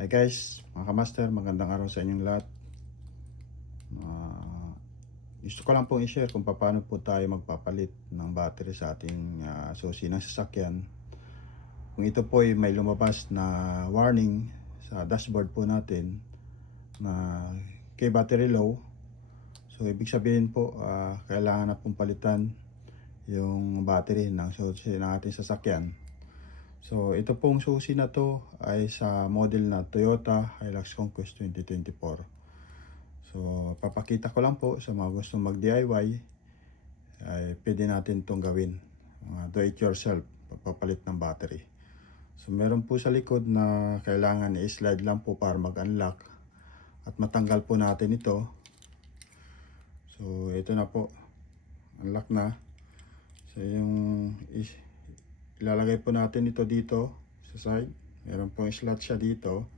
Hi guys, mga kamaster, magandang araw sa inyong lahat. Gusto ko lang pong i-share kung paano po tayo magpapalit ng battery sa ating susi ng sasakyan. Kung ito po ay may lumabas na warning sa dashboard po natin na kay battery low, so ibig sabihin po kailangan na pong palitan yung battery ng susi ng ating sasakyan. So ito pong susi na to ay sa model na Toyota Hilux Conquest 2024. So papakita ko lang po sa mga gustong mag DIY, ay pwede natin itong gawin, do it yourself, pagpapalit ng battery. So meron po sa likod na kailangan i-slide lang po para mag-unlock at matanggal po natin ito. So ito na po, unlock na. So yung ilalagay po natin ito dito sa side. Meron pong slot siya dito.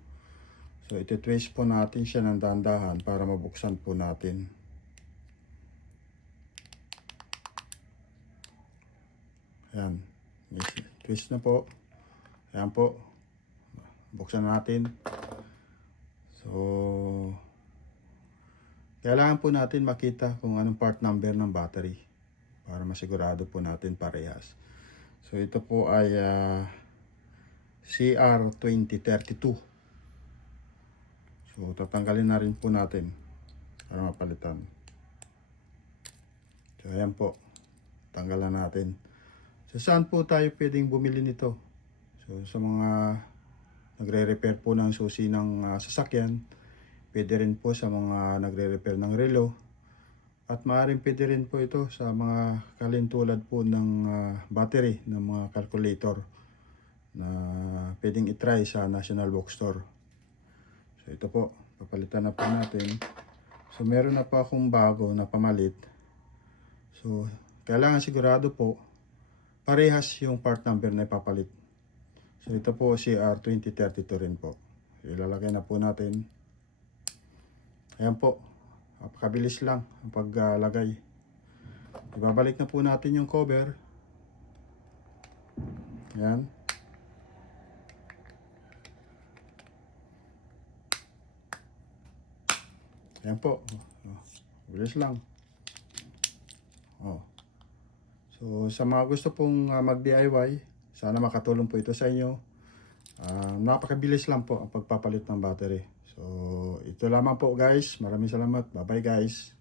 So iti-twist po natin siya ng dahan-dahan para mabuksan po natin. Ayan. Twist na po. Ayan po. Buksan natin. So kailangan po natin makita kung anong part number ng battery para masigurado po natin parehas. So ito po ay CR2032. So tatanggalin na rin po natin para mapalitan. So ayan po, tanggalan natin. So saan po tayo pwedeng bumili nito? So sa mga nagre-repair po ng susi ng sasakyan, pwede rin po sa mga nagre-repair ng relo, at maaaring pwede rin po ito sa mga kalintulad po ng battery ng mga calculator na pwedeng itry sa National Bookstore. So ito po, papalitan na po natin. So meron na po akong bago na pamalit. So kailangan sigurado po parehas yung part number na ipapalit. So ito po CR2032 rin po. Ilalagay na po natin. Ayan po, napakabilis lang ang paglagay. Ibabalik na po natin yung cover. Ayan. Ayan po. Bilis lang. So sa mga gusto pong mag-DIY, sana makatulong po ito sa inyo. Napakabilis lang po ang pagpapalit ng battery. So ito lamang po guys. Maraming salamat. Bye bye guys.